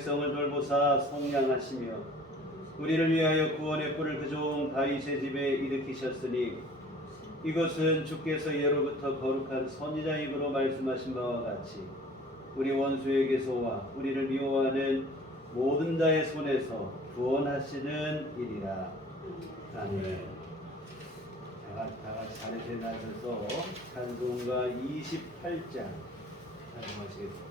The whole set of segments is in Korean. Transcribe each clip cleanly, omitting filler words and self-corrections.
백성을 돌보사 속량하시며 우리를 위하여 구원의 뿔을 그 종 다윗의 집에 일으키셨으니 이것은 주께서 예로부터 거룩한 선지자 입으로 말씀하신 바와 같이 우리 원수에게서와 우리를 미워하는 모든 자의 손에서 구원하시는 일이라. 아멘. 다 같이 자리에 나셔서 찬송가 28장 찬송하시겠습니다.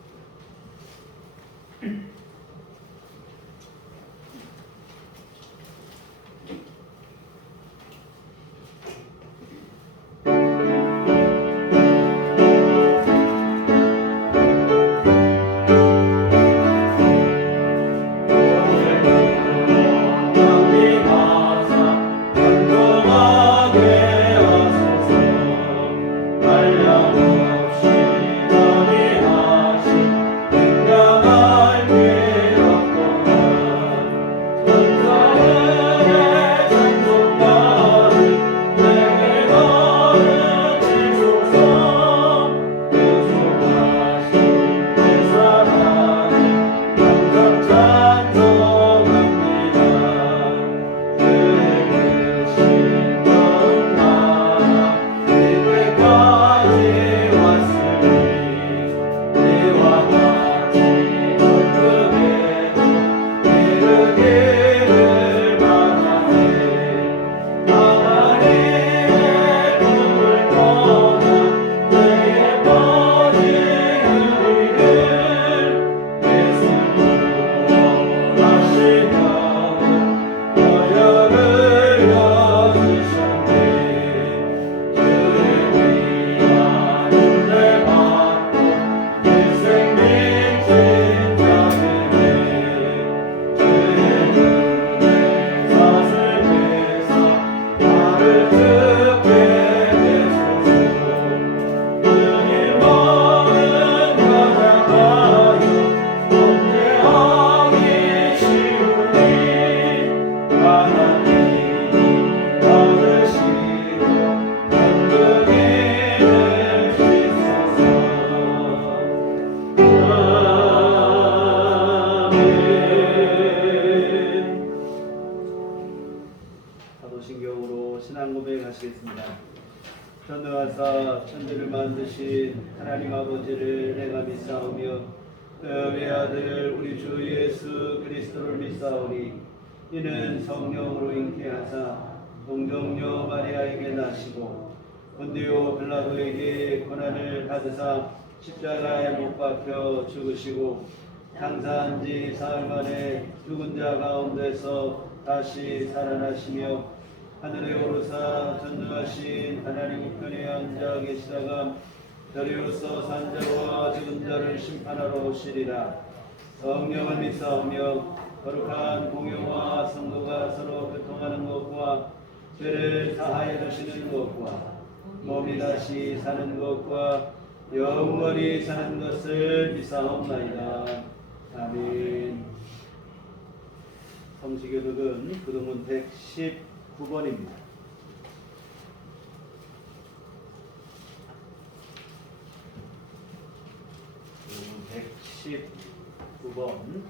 사도신경으로 신앙 고백하시겠습니다. 전능하사 천지를 만드신 하나님 아버지를 내가 믿사오며 그 외아들 우리 주 예수 그리스도를 믿사오니 이는 성령으로 잉태하사 동정녀 마리아에게 나시고 본디오 빌라도에게 고난을 받으사 십자가에 못 박혀 죽으시고 장사한 지 사흘 만에 죽은 자 가운데서 다시 살아나시며 하늘에 오르사 전능하신 하나님 우편에 앉아 계시다가 저리로서 산 자와 죽은 자를 심판하러 오시리라. 성령을 믿사오며 거룩한 공회와 성도가 서로 교통하는 것과 죄를 사하여 주시는 것과 몸이 다시 사는 것과 영원히 사는 것을 믿사옵나이다. 아멘. 성시교독은 그동문 119번입니다. 119번.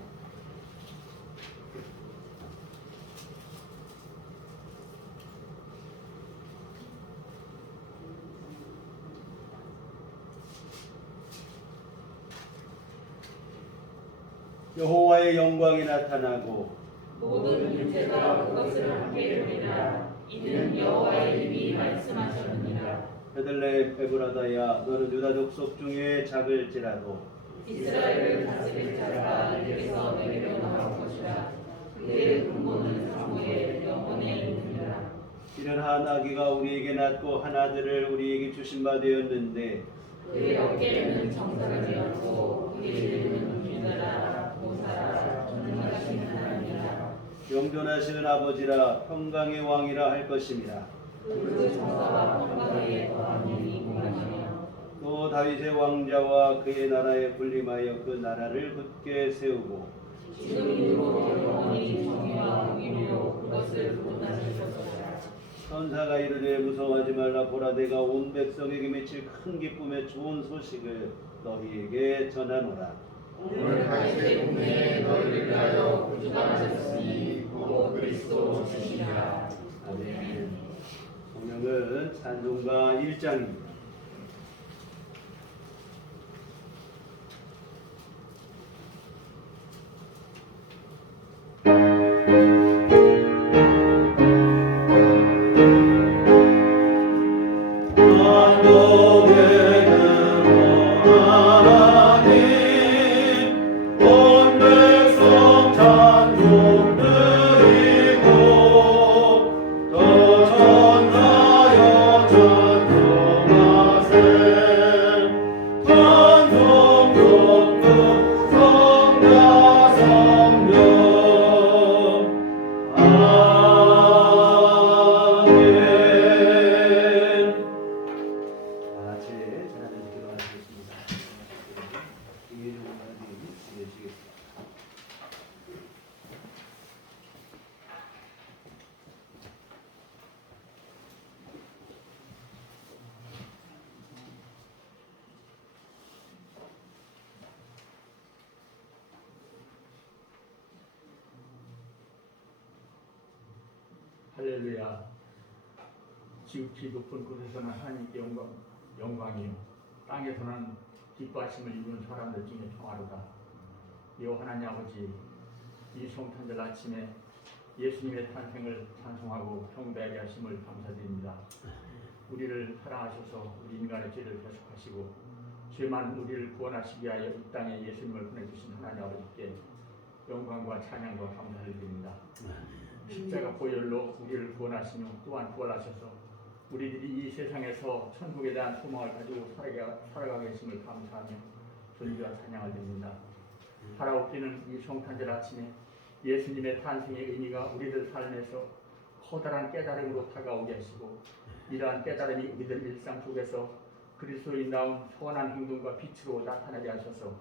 여호와의 영광이 나타나고 모든 육체가 그것을 함께 이루리라. 이는 여호와의 입이 말씀하셨느니라. 베들레헴 에브라다야 너는 유다 족속 중에 작을지라도 이스라엘을 다스릴 자가 내게서 내려 나올 것이라. 그의 근본은 사무에 영원에 이르리라. 이는 한 아기가 우리에게 낳고 한 아들을 우리에게 주신 바 되었는데 그의 어깨에는 정사가 되었고 그의 이름은 유다라 모사라 전능하신 하나님이라. 영존하시는 아버지라 평강의 왕이라 할 것입니다. 그 정사와 평강의 왕이 공하시며 또 다윗의 왕자와 그의 나라에 군림하여 그 나라를 굳게 세우고 지금으로 영원히 정의와 공의로 그것을 구원하실 것이라. 천사가 이르되 무서워하지 말라. 보라 내가 온 백성에게 미칠 큰 기쁨의 좋은 소식을 너희에게 전하노라. 오늘 다윗의 동네에 너희를 위하여 구주가 나셨으니 곧 그리스도 주시니라. 아멘. 성경은 찬송가 1장입니다. 할렐루야. 지극히 높은 곳에서는 하나님께 영광이요 땅에서는 기뻐하심을 입은 사람들 중에 평화로다. 이오 하나님 아버지, 이 성탄절 아침에 예수님의 탄생을 찬송하고 경배하게 하심을 감사드립니다. 우리를 사랑하셔서 우리 인간의 죄를 대속하시고 죄 많은 우리를 구원하시기 위하여 이 땅에 예수님을 보내주신 하나님 아버지께 영광과 찬양과 감사를 드립니다. 십자가 보혈로 우리를 구원하시며 또한 부활하셔서 우리들이 이 세상에서 천국에 대한 소망을 가지고 살아가게 하심을 감사하며 존귀와 찬양을 드립니다. 살아오기는 이 성탄절 아침에 예수님의 탄생의 의미가 우리들 삶에서 커다란 깨달음으로 다가오게 하시고 이러한 깨달음이 우리들 일상 속에서 그리스도인다운 선한 행동과 빛으로 나타나게 하셔서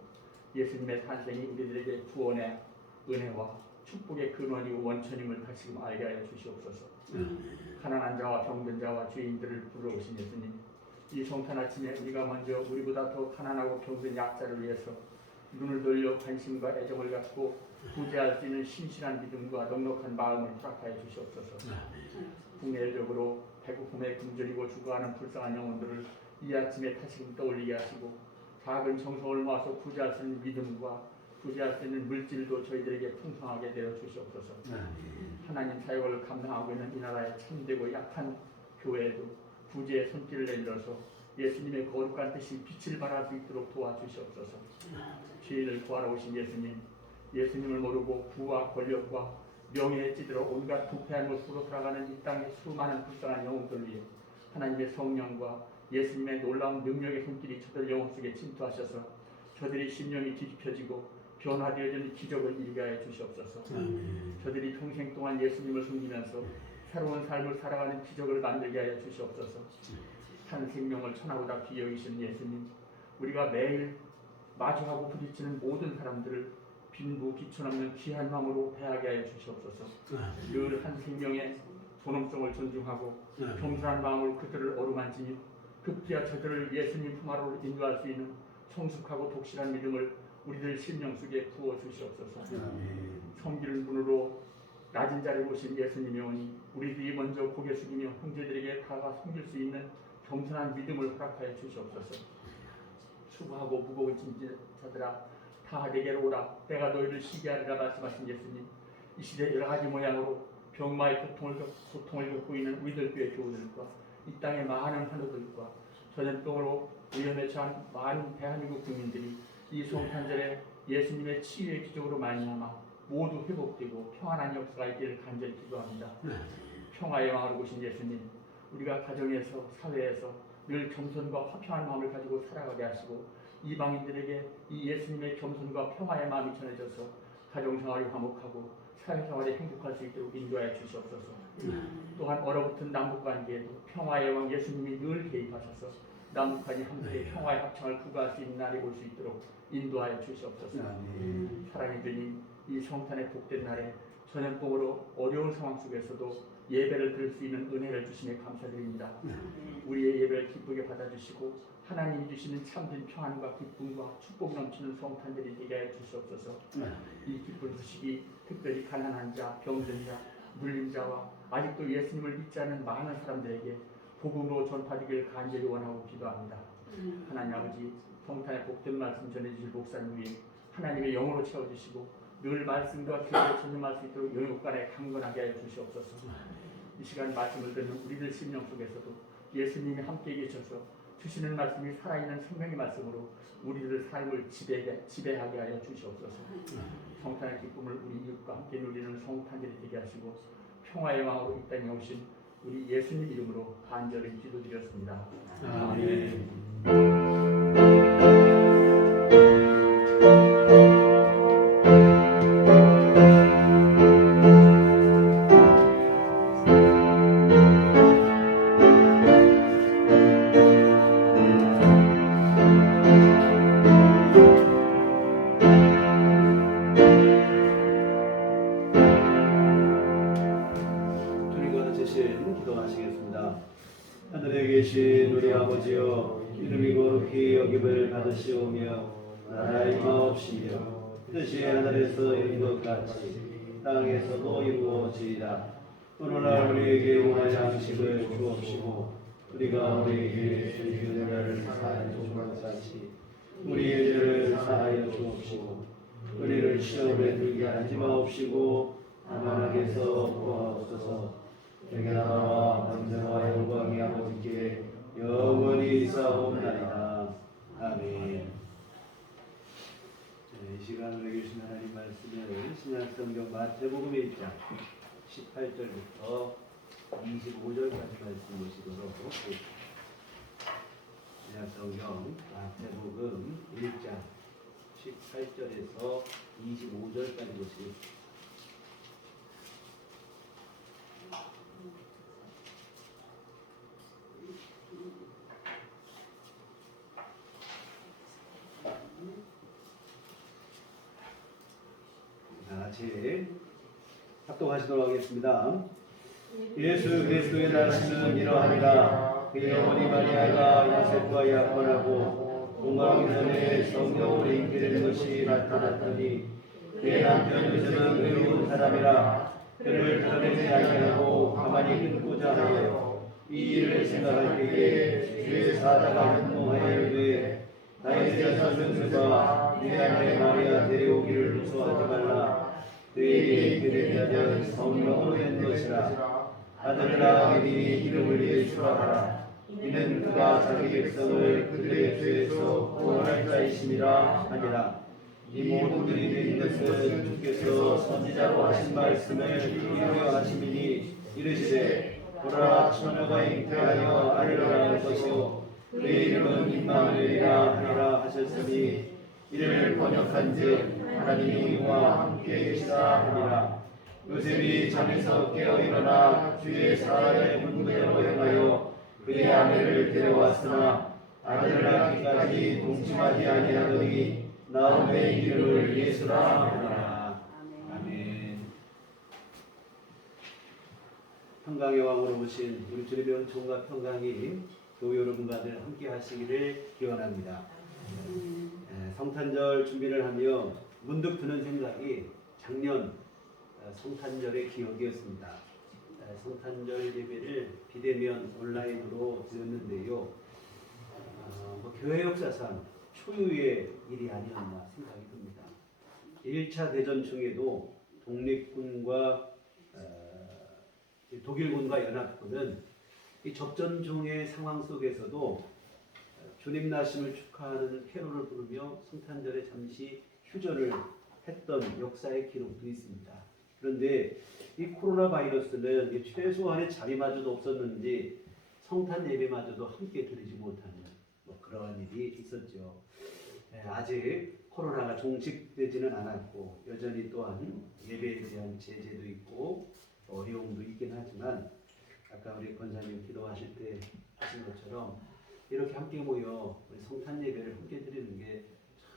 예수님의 탄생이 우리들에게 구원의 은혜와 축복의 근원이고 원천임을 다시금 알게 하여 주시옵소서. 가난한 자와 병든 자와 죄인들을 부르오신 예수님, 이 성탄 아침에 우리가 먼저 우리보다 더 가난하고 병든 약자를 위해서 눈을 돌려 관심과 애정을 갖고 구제할 수 있는 신실한 믿음과 넉넉한 마음을 허락하여 주시옵소서. 국내적으로 배고픔에 굶주리고 죽어가는 불쌍한 영혼들을 이 아침에 다시금 떠올리게 하시고 작은 정성을 모아서 구제할 수 있는 믿음과 구제할 수 있는 물질도 저희들에게 풍성하게 되어 주시옵소서. 하나님 사역을 감당하고 있는 이 나라의 참되고 약한 교회에도 구제의 손길을 내밀어서 예수님의 거룩한 뜻이 빛을 발할 수 있도록 도와주시옵소서. 죄인을 구하러 오신 예수님, 예수님을 모르고 부와 권력과 명예에 찌들어 온갖 부패한 모습으로 살아가는 이 땅의 수많은 불쌍한 영혼들 위해 하나님의 성령과 예수님의 놀라운 능력의 손길이 저들 영혼 속에 침투하셔서 저들이 심령이 뒤집혀지고 변화되어지는 기적을 이루게 하여 주시옵소서. 저들이 평생 동안 예수님을 섬기면서 새로운 삶을 살아가는 기적을 만들게 하여 주시옵소서. 한 생명을 천하보다 귀히 여기시는 예수님, 우리가 매일 마주하고 부딪히는 모든 사람들을 빈부 비천없는 귀한 마음으로 대하게 하여 주시옵소서. 늘 한 생명의 존엄성을 존중하고 겸손한 마음으로 그들을 어루만지며 급기야 저들을 예수님 품 아래로 인도할 수 있는 성숙하고 독실한 믿음을 우리들 심령 속에 부어 주시옵소서. 섬기는 분으로 낮은 자리에 오신 예수님의 오니 우리들이 먼저 고개 숙이며 형제들에게 다가 섬길 수 있는 겸손한 믿음을 허락하여 주시옵소서. 수고하고 무거운 짐진 자들아 다 내게로 오라. 내가 너희를 쉬게 하리라 말씀하신 예수님, 이 시대 여러 가지 모양으로 병마의 고통을 겪고 있는 우리들 교회 교우들과 이 땅의 많은 환우들과 전염병으로 위험에 처한 많은 대한민국 국민들이 이 성탄절에 예수님의 치유의 기적으로 말미암아 모두 회복되고 평안한 역사가 있기를 간절히 기도합니다. 평화의 왕으로 오신 예수님, 우리가 가정에서 사회에서 늘 겸손과 화평한 마음을 가지고 살아가게 하시고 이방인들에게 이 예수님의 겸손과 평화의 마음이 전해져서 가정생활이 화목하고 사회생활이 행복할 수 있도록 인도하여 주시옵소서. 또한 얼어붙은 남북관계에도 평화의 왕 예수님이 늘 개입하셔서 남북한이 함께 평화의 합창을 구가할 수 있는 날이 올 수 있도록 인도하여 주시옵소서. 사랑의 주님, 이 성탄의 복된 날에 전염병으로 어려운 상황 상황 속에서도 예배를 드릴 수 있는 은혜를 주시니 감사드립니다. 우리의 예배를 기쁘게 받아주시고 하나님이 주시는 참된 평안과 기쁨과 축복 넘치는 성탄들이 되게 하여 주시옵소서. 이 기쁜 소식이 특별히 가난한 자, 병든 자, 눌린 자와 아직도 예수님을 믿지 않는 많은 사람들에게 복음으로 전파되기를 간절히 원하고 기도합니다. 하나님 아버지, 성탄의 복된 말씀 전해주실 목사님 위에 하나님의 영으로 채워주시고 늘 말씀과 기도를 전념할 수 있도록 영육간에 강건하게 하여 주시옵소서. 이 시간 말씀을 듣는 우리들 심령 속에서도 예수님이 함께 계셔서 주시는 말씀이 살아있는 생명의 말씀으로 우리들의 삶을 지배하게 하여 주시옵소서. 성탄의 기쁨을 우리 이웃과 함께 누리는 성탄절이 되게 하시고 평화의 왕으로 이 땅에 오신 우리 예수님 이름으로 간절히 기도드렸습니다. 아멘. 기도하시겠습니다. 하늘에 계신 우리 아버지여, 이름이 거룩히 여김을 받으시오며 나라의 임하옵시며 뜻이 하늘에서 이룬 것 같이 땅에서도 이루어지이다. 오늘날 우리에게 용할 양식을 주옵시고 우리가 우리에게 죄지은 자를 사하여 준 것 같이 우리의 죄를 사하여 주옵시고 우리를 시험에 들게 하지 마옵시고 다만 악에서 구하옵소서. 내게 나라와 권세와 영광이 아버지께 영원히 있사옵나이다. 아멘. 이 시간 우리 주신 하나님 말씀은 신약성경 마태복음 1장 18절부터 25절까지 말씀 보시도록 신약성경 마태복음 1장 18절에서 25절까지 보시겠습니다. 같이 합동하시도록 하겠습니다. 예수 그리스도의 날씨는 이러하니라. 그의 어머니 마리아가 요셉과 약혼하고 동거하기 전에 성령으로 인게 된 것이 나타났더니 그의 남편 요셉은 외로운 사람이라 그를 드러내지 아니하고 가만히 끊고자 하여 이 일을 생각할 때에 주의 사자가 현몽하여 이르되 다윗의 자손 요셉아, 네 아내 마리아 데려오기를 무서워하지 말라. 그에게 있게 된 자는 성령으로 된 것이라. 아들아, 너희 이름을 예수라 하라. 이는 그가 자기 백성을 그들의 죄에서 구원할 자이심이라 하니라. 이 모든 일이 된 것은 주께서 선지자로 하신 말씀을 이루려 하심이니 이르시되 보라, 처녀가 잉태하여 아들을 낳을 것이요 그의 이름은 임마누엘이라 하리라 하셨으니 이를 번역한즉 하나님이 우리와 함께 계시다 하니라. 요셉이 잠에서 깨어 일어나 주의 사자의 문대로 행하여 그의 아내를 데려왔으나 아들을 낳기까지 동침하지 아니하더니 나음의 이름을 예수라 하니라. 아멘. 평강의 왕으로 오신 우리 주님의 은총과 평강이 교회 여러분과 늘 함께 하시기를 기원합니다. 성탄절 준비를 하며 문득 드는 생각이 작년 성탄절의 기억이었습니다. 성탄절 예배를 비대면 온라인으로 드렸는데요. 교회 역사상 초유의 일이 아니었나 생각이 듭니다. 1차 대전 중에도 독립군과 독일군과 연합군은 이 접전 중의 상황 속에서도 주님 나심을 축하하는 캐롤을 부르며 성탄절에 잠시 휴전을 했던 역사의 기록도 있습니다. 그런데 이 코로나 바이러스는 최소한의 자리마저도 없었는지 성탄 예배마저도 함께 드리지 못하는 그러한 일이 있었죠. 아직 코로나가 종식되지는 않았고 여전히 또한 예배에 대한 제재도 있고 어려움도 있긴 하지만 아까 우리 권사님 기도하실 때 하신 것처럼 이렇게 함께 모여 우리 성탄 예배를 함께 드리는 게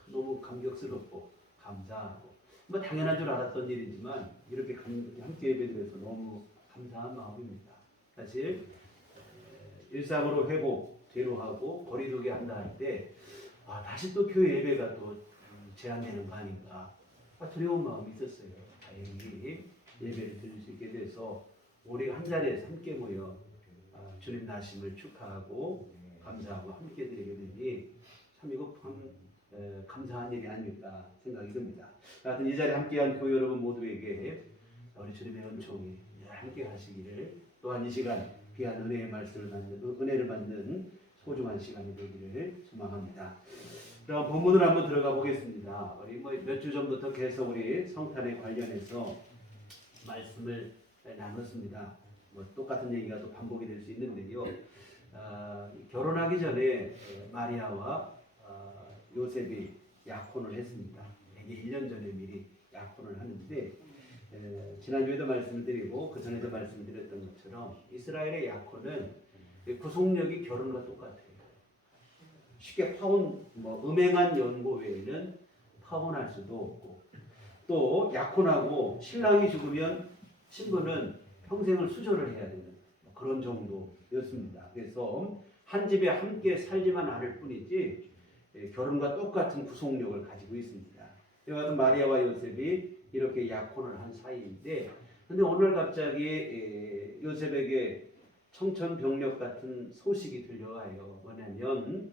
너무 감격스럽고 감사하고 뭐 당연한 줄 알았던 일이지만 이렇게 함께 예배드려서 너무 감사한 마음입니다. 사실 일상으로 회복, 제로하고 거리두기 한다 할 때 다시 또 교회 예배가 또 제한되는 거 아닌가 두려운 마음이 있었어요. 다행히 예배를 드릴 수 있게 돼서 우리가 한 자리에서 함께 모여 주님 나심을 축하하고 감사하고 함께 드리게 되니 참 이거 감사한 일이 아닐까 생각이 듭니다. 하여튼 이 자리에 함께한 교회 여러분 모두에게 우리 주님의 은총이 함께 하시기를, 또한 이 시간 귀한 은혜의 말씀을 받는, 은혜를 받는 소중한 시간이 되기를 소망합니다. 그럼 본문을 한번 들어가 보겠습니다. 우리 몇 주 전부터 계속 우리 성탄에 관련해서 말씀을 나눴습니다. 똑같은 얘기가 또 반복이 될 수 있는데요. 결혼하기 전에 마리아와 요셉이 약혼을 했습니다. 대개 1년 전에 미리 약혼을 하는데 지난주에도 말씀을 드리고 그 전에도 말씀을 드렸던 것처럼 이스라엘의 약혼은 구속력이 결혼과 똑같아요. 쉽게 음행한 연고 외에는 파혼할 수도 없고, 또 약혼하고 신랑이 죽으면 신부는 평생을 수절을 해야 되는 그런 정도였습니다. 그래서 한 집에 함께 살지만 않을 뿐이지 결혼과 똑같은 구속력을 가지고 있습니다. 이와 같은 마리아와 요셉이 이렇게 약혼을 한 사이인데, 근데 오늘 갑자기 요셉에게 청천벽력 같은 소식이 들려와요. 뭐냐면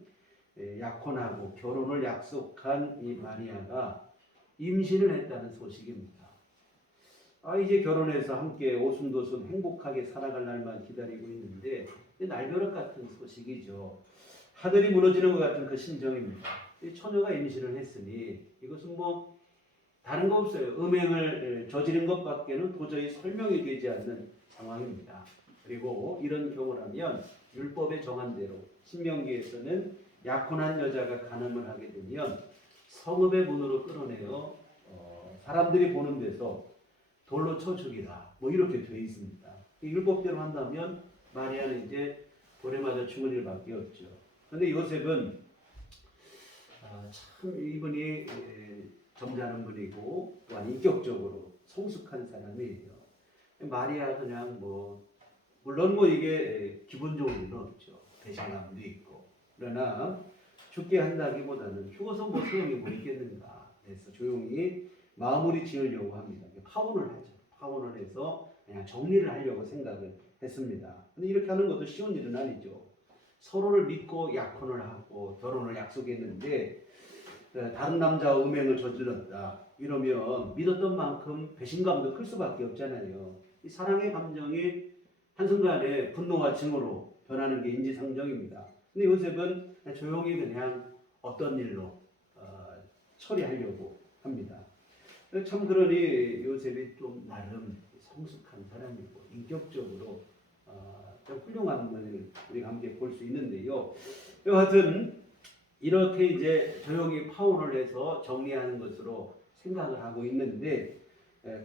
약혼하고 결혼을 약속한 이 마리아가 임신을 했다는 소식입니다. 이제 결혼해서 함께 오순도순 행복하게 살아갈 날만 기다리고 있는데 날벼락 같은 소식이죠. 하늘이 무너지는 것 같은 그 심정입니다. 이 처녀가 임신을 했으니 이것은 다른 거 없어요. 음행을 저지른 것밖에는 도저히 설명이 되지 않는 상황입니다. 그리고 이런 경우라면 율법에 정한 대로 신명기에서는 약혼한 여자가 간음을 하게 되면 성읍의 문으로 끌어내어 사람들이 보는 데서 돌로 쳐 죽이라, 이렇게 되어 있습니다. 율법대로 한다면 마리아는 이제 돌에 맞아 죽을 일밖에 없죠. 그런데 요셉은 참 이분이 점잖은 분이고 또한 인격적으로 성숙한 사람이에요. 마리아 그냥 물론 이게 기본적인 일은 없죠. 배신감도 있고. 그러나 죽게 한다기보다는 죽어서 소용이 있겠는가 해서 조용히 마무리 지으려고 합니다. 파혼을 하죠. 파혼을 해서 그냥 정리를 하려고 생각을 했습니다. 근데 이렇게 하는 것도 쉬운 일은 아니죠. 서로를 믿고 약혼을 하고 결혼을 약속했는데 다른 남자와 음행을 저질렀다 이러면 믿었던 만큼 배신감도 클 수밖에 없잖아요. 이 사랑의 감정이 한순간에 분노와 증오로 변하는 게 인지상정입니다. 근데 요셉은 조용히 그냥 어떤 일로 처리하려고 합니다. 참 그러니 요셉이 좀 나름 성숙한 사람이고 인격적으로 좀 훌륭한 면을 우리가 함께 볼 수 있는데요. 여하튼 이렇게 이제 조용히 파혼을 해서 정리하는 것으로 생각을 하고 있는데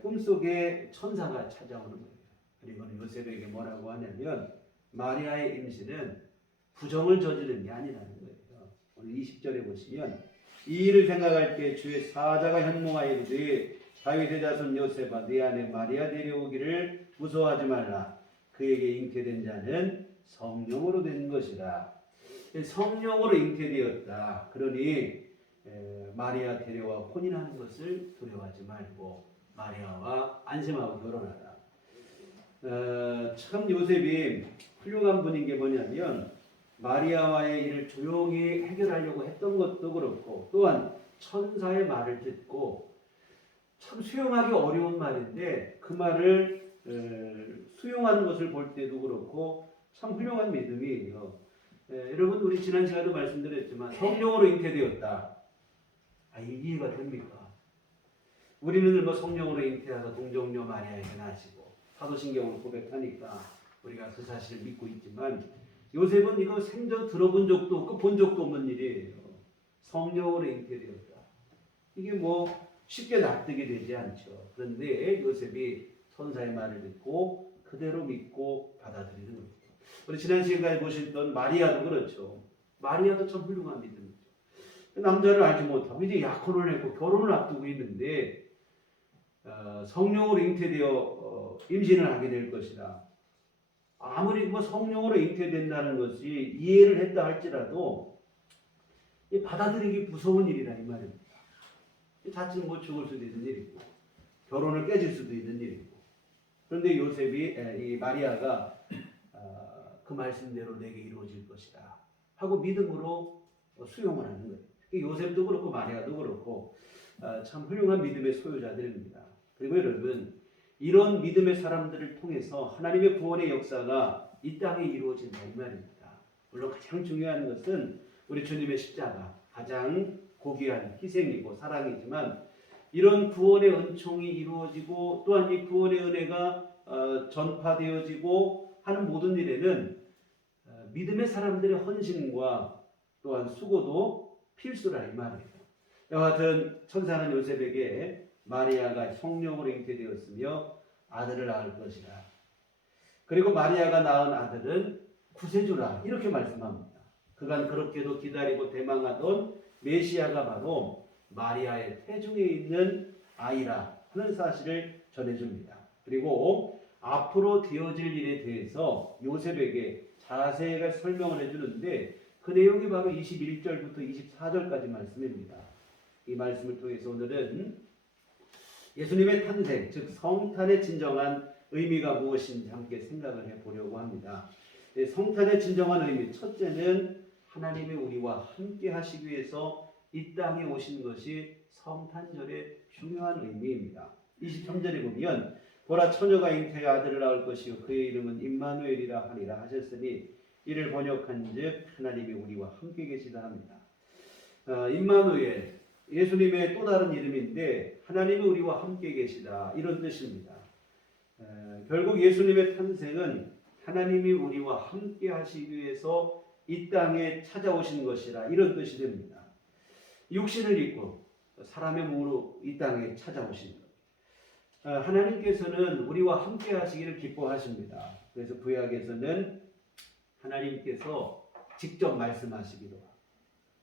꿈속에 천사가 찾아오는 거예요. 그리고 요셉에게 뭐라고 하냐면 마리아의 임신은 부정을 저지른 게 아니라는 거예요. 오늘 20절에 보시면 이 일을 생각할 때 주의 사자가 현몽하여 이르되 다윗의 자손 요셉아 네 아내 마리아 데려오기를 무서워하지 말라. 그에게 잉태된 자는 성령으로 된 것이라. 성령으로 잉태되었다. 그러니 마리아 데려와 혼인하는 것을 두려워하지 말고 마리아와 안심하고 결혼하라. 참 요셉이 훌륭한 분인 게 뭐냐면 마리아와의 일을 조용히 해결하려고 했던 것도 그렇고 또한 천사의 말을 듣고 참 수용하기 어려운 말인데 그 말을 수용하는 것을 볼 때도 그렇고 참 훌륭한 믿음이에요. 여러분 우리 지난 시간에도 말씀드렸지만 성령으로 잉태되었다. 이해가 됩니까? 우리는 성령으로 잉태하사 동정녀 마리아에게 나시고 사도신경을 고백하니까 우리가 그 사실을 믿고 있지만 요셉은 이거 생전 들어본 적도 없고 본 적도 없는 일이에요. 성령으로 잉태되었다. 이게 쉽게 납득이 되지 않죠. 그런데 요셉이 천사의 말을 듣고 그대로 믿고 받아들이는 거죠. 우리 지난 시간에 보셨던 마리아도 그렇죠. 마리아도 참 훌륭한 믿음이죠. 남자를 알지 못하고 이제 약혼을 했고 결혼을 앞두고 있는데 성령으로 잉태되어 임신을 하게 될 것이다. 아무리 뭐 성령으로 잉태된다는 것이 이해를 했다 할지라도 받아들이기 무서운 일이라 이 말입니다. 자칫 뭐 죽을 수도 있는 일이고 결혼을 깨질 수도 있는 일이고 그런데 이 마리아가 그 말씀대로 내게 이루어질 것이다 하고 믿음으로 수용을 하는 거예요. 요셉도 그렇고 마리아도 그렇고 참 훌륭한 믿음의 소유자들입니다. 그리고 여러분 이런 믿음의 사람들을 통해서 하나님의 구원의 역사가 이 땅에 이루어진다 이 말입니다. 물론 가장 중요한 것은 우리 주님의 십자가 가장 고귀한 희생이고 사랑이지만 이런 구원의 은총이 이루어지고 또한 이 구원의 은혜가 전파되어지고 하는 모든 일에는 믿음의 사람들의 헌신과 또한 수고도 필수라 이 말이에요. 이와 같은 천사는 요셉에게 마리아가 성령으로 잉태되었으며 아들을 낳을 것이라. 그리고 마리아가 낳은 아들은 구세주라 이렇게 말씀합니다. 그간 그렇게도 기다리고 대망하던 메시아가 바로 마리아의 태중에 있는 아이라 하는 사실을 전해줍니다. 그리고 앞으로 되어질 일에 대해서 요셉에게 자세하게 설명을 해주는데 그 내용이 바로 21절부터 24절까지 말씀입니다. 이 말씀을 통해서 오늘은 예수님의 탄생, 즉 성탄의 진정한 의미가 무엇인지 함께 생각을 해보려고 합니다. 성탄의 진정한 의미, 첫째는 하나님의 우리와 함께 하시기 위해서 이 땅에 오신 것이 성탄절의 중요한 의미입니다. 23절에 보면 보라 처녀가 잉태하여 아들을 낳을 것이요 그의 이름은 임마누엘이라 하니라 하셨으니 이를 번역한즉 하나님이 우리와 함께 계시다 합니다. 임마누엘 예수님의 또 다른 이름인데 하나님이 우리와 함께 계시다 이런 뜻입니다. 결국 예수님의 탄생은 하나님이 우리와 함께 하시기 위해서 이 땅에 찾아오신 것이라 이런 뜻이 됩니다. 육신을 입고 사람의 몸으로 이 땅에 찾아오신 것. 하나님께서는 우리와 함께 하시기를 기뻐하십니다. 그래서 구약에서는 하나님께서 직접 말씀하시기도 하고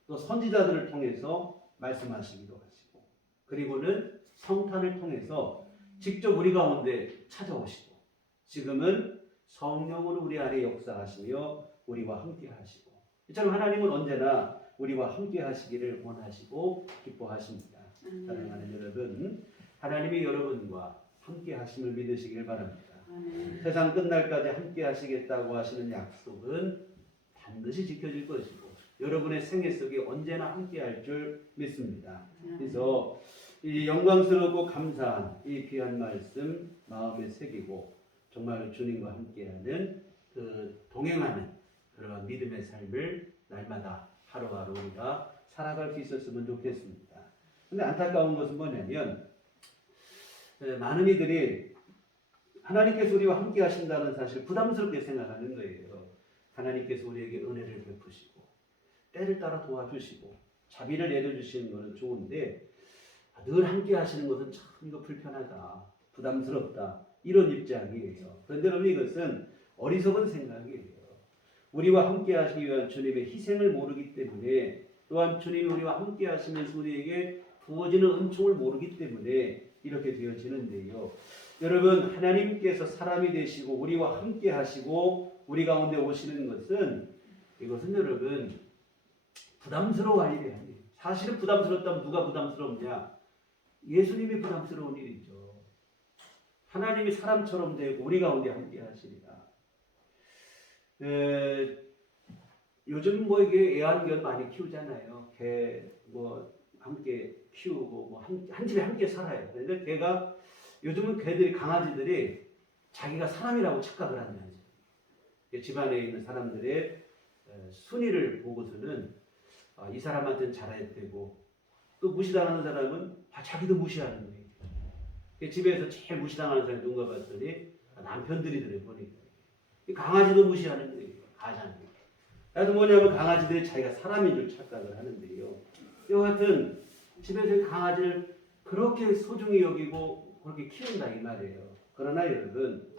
또 선지자들을 통해서 말씀하시기도 하시고 그리고는 성탄을 통해서 직접 우리 가운데 찾아오시고 지금은 성령으로 우리 안에 역사하시며 우리와 함께 하시고 참 하나님은 언제나 우리와 함께 하시기를 원하시고 기뻐하십니다. 사랑하는 여러분, 하나님이 여러분과 함께 하심을 믿으시길 바랍니다. 세상 끝날까지 함께 하시겠다고 하시는 약속은 반드시 지켜질 것이고 여러분의 생애 속에 언제나 함께 할 줄 믿습니다. 그래서 이 영광스럽고 감사한 이 귀한 말씀 마음에 새기고 정말 주님과 함께하는 그 동행하는 그런 믿음의 삶을 날마다 하루하루 우리가 살아갈 수 있었으면 좋겠습니다. 근데 안타까운 것은 뭐냐면 많은 이들이 하나님께서 우리와 함께 하신다는 사실을 부담스럽게 생각하는 거예요. 하나님께서 우리에게 은혜를 베푸시고 때를 따라 도와주시고 자비를 내려주시는 것은 좋은데 늘 함께 하시는 것은 참 이거 불편하다, 부담스럽다 이런 입장이에요. 그런데 여러분 이것은 어리석은 생각이에요. 우리와 함께 하시기 위한 주님의 희생을 모르기 때문에 또한 주님이 우리와 함께 하시면서 우리에게 부어지는 은총을 모르기 때문에 이렇게 되어지는데요. 여러분 하나님께서 사람이 되시고 우리와 함께 하시고 우리 가운데 오시는 것은 이것은 여러분 부담스러워할 일이 아니에요. 사실은 부담스럽다면 누가 부담스럽냐? 예수님이 부담스러운 일이죠. 하나님이 사람처럼 되고 우리 가운데 함께 하시리라. 요즘 뭐 이게 애완견 많이 키우잖아요. 개 뭐 함께 키우고 뭐 한 집에 함께 살아요. 그런데 개가 요즘은 개들이 강아지들이 자기가 사람이라고 착각을 하는 거죠. 집안에 있는 사람들의 순위를 보고서는 이 사람한테는 잘해야 되고 또 무시당하는 사람은 자기도 무시하는 거예요. 집에서 제일 무시당하는 사람이 누군가 봤더니 남편들이더래 보니까 강아지도 무시하는 거예요. 가장. 그래서 뭐냐면 강아지들이 자기가 사람인 줄 착각을 하는데요. 이와 같은 집에서 강아지를 그렇게 소중히 여기고 그렇게 키운다 이 말이에요. 그러나 여러분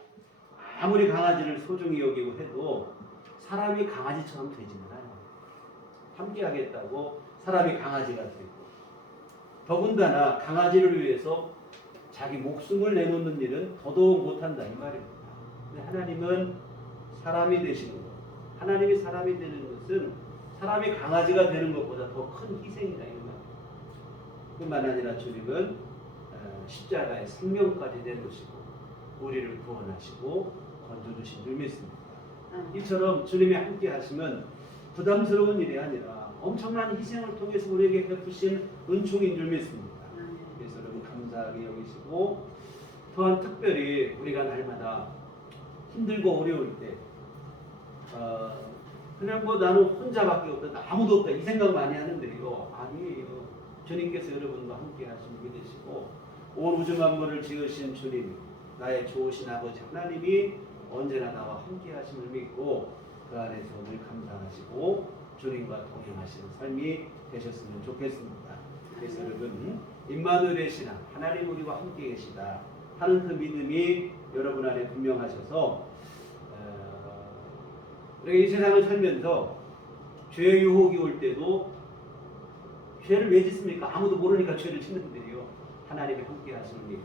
아무리 강아지를 소중히 여기고 해도 사람이 강아지처럼 되지는 않아요. 함께 하겠다고 사람이 강아지가 되고 더군다나 강아지를 위해서 자기 목숨을 내놓는 일은 더더욱 못한다 이 말입니다. 근데 하나님은 사람이 되시는 것, 하나님이 사람이 되는 것은 사람이 강아지가 되는 것보다 더 큰 희생이다 이 말입니다. 뿐만 아니라 주님은 십자가의 생명까지 내놓으시고 우리를 구원하시고 건져주신 줄 믿습니다. 이처럼 주님이 함께 하시면 부담스러운 일이 아니라 엄청난 희생을 통해서 우리에게 베푸신 은총인 줄 믿습니다. 그래서 여러분 감사하게 여기시고 또한 특별히 우리가 날마다 힘들고 어려울 때 그냥 뭐 나는 혼자밖에 없다, 아무도 없다 이 생각 많이 하는데요. 아니에요. 주님께서 여러분과 함께 하시는 믿으시고 온 우주 만물을 지으신 주님, 나의 좋으신 아버지 하나님이 언제나 나와 함께 하심을 믿고 그 안에서 늘 감사하시고 주님과 동행하시는 삶이 되셨으면 좋겠습니다. 그래서 여러분 임마누엘의 신앙, 하나님 우리와 함께 계시다 하는 그 믿음이 여러분 안에 분명하셔서 우리가 이 세상을 살면서 죄의 유혹이 올 때도 죄를 왜 짓습니까? 아무도 모르니까 죄를 짓는데요. 하나님이 함께 하심을 믿고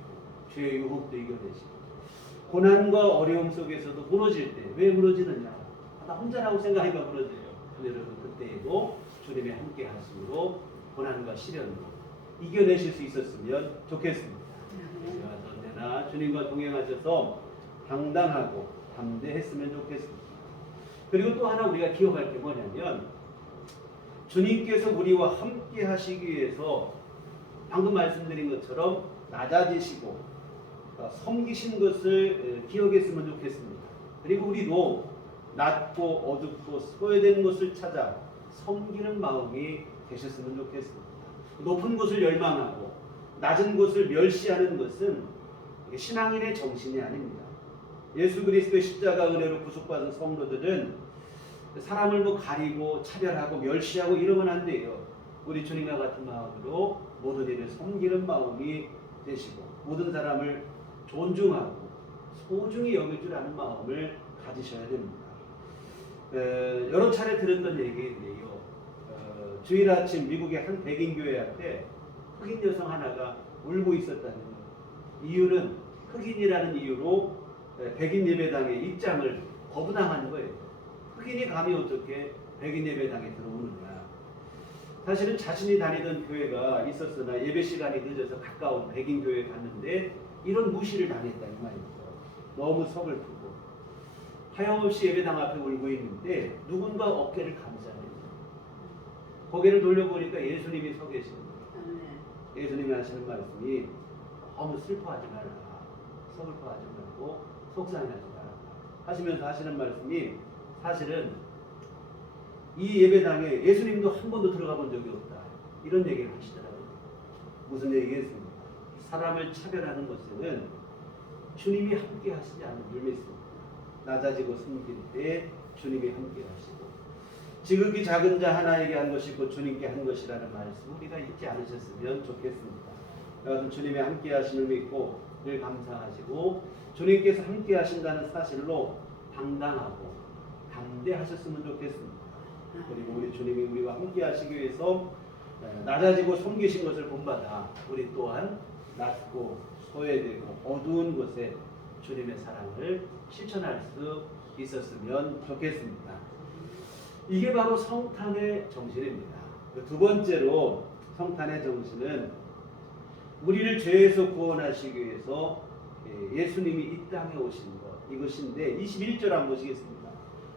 죄의 유혹도 이겨내시고 고난과 어려움 속에서도 무너질 때 왜 무너지느냐? 나 혼자라고 생각하니까 무너져요. 근데 여러분 그때에도 주님의 함께 하심으로 고난과 시련을 이겨내실 수 있었으면 좋겠습니다. 그래서 언제나 주님과 동행하셔서 당당하고 담대했으면 좋겠습니다. 그리고 또 하나 우리가 기억할 게 뭐냐면 주님께서 우리와 함께 하시기 위해서 방금 말씀드린 것처럼 낮아지시고 섬기신 것을 기억했으면 좋겠습니다. 그리고 우리도 낮고 어둡고 소외된 곳을 찾아 섬기는 마음이 되셨으면 좋겠습니다. 높은 곳을 열망하고 낮은 곳을 멸시하는 것은 신앙인의 정신이 아닙니다. 예수 그리스도의 십자가 은혜로 구속받은 성도들은 사람을 뭐 가리고 차별하고 멸시하고 이러면 안 돼요. 우리 주님과 같은 마음으로 모든 일을 섬기는 마음이 되시고 모든 사람을 존중하고 소중히 여길 줄 아는 마음을 가지셔야 됩니다. 여러 차례 들었던 얘기인데요. 주일 아침 미국의 한 백인 교회 앞에 흑인 여성 하나가 울고 있었다는 거예요. 이유는 흑인이라는 이유로 백인 예배당의 입장을 거부당하는 거예요. 흑인이 감히 어떻게 백인 예배당에 들어오느냐. 사실은 자신이 다니던 교회가 있었으나 예배 시간이 늦어서 가까운 백인 교회에 갔는데 이런 무시를 당했다 이 말입니다. 너무 서글프고 하염없이 예배당 앞에 울고 있는데 누군가 어깨를 감싸는 고개를 돌려보니까 예수님이 서 계시는 거예요. 예수님이 하시는 말씀이 너무 슬퍼하지 말라, 서글퍼하지 말고 속상해하지 말라 하시면서 하시는 말씀이 사실은 이 예배당에 예수님도 한 번도 들어가 본 적이 없다 이런 얘기를 하시더라고요. 무슨 얘기겠습니까? 사람을 차별하는 것은 주님이 함께 하시지 않는 줄 믿습니다. 낮아지고 숨길 때 주님이 함께 하시고 지극히 작은 자 하나에게 한 것이 곧 주님께 한 것이라는 말씀 우리가 잊지 않으셨으면 좋겠습니다. 여러분 주님의 함께 하심을 믿고 늘 감사하시고 주님께서 함께 하신다는 사실로 당당하고 담대하셨으면 좋겠습니다. 그리고 우리 주님이 우리와 함께 하시기 위해서 낮아지고 섬기신 것을 본받아 우리 또한 낮고 소외되고 어두운 곳에 주님의 사랑을 실천할 수 있었으면 좋겠습니다. 이게 바로 성탄의 정신입니다. 두 번째로 성탄의 정신은 우리를 죄에서 구원하시기 위해서 예수님이 이 땅에 오신 것 이것인데 21절 한번 보시겠습니다.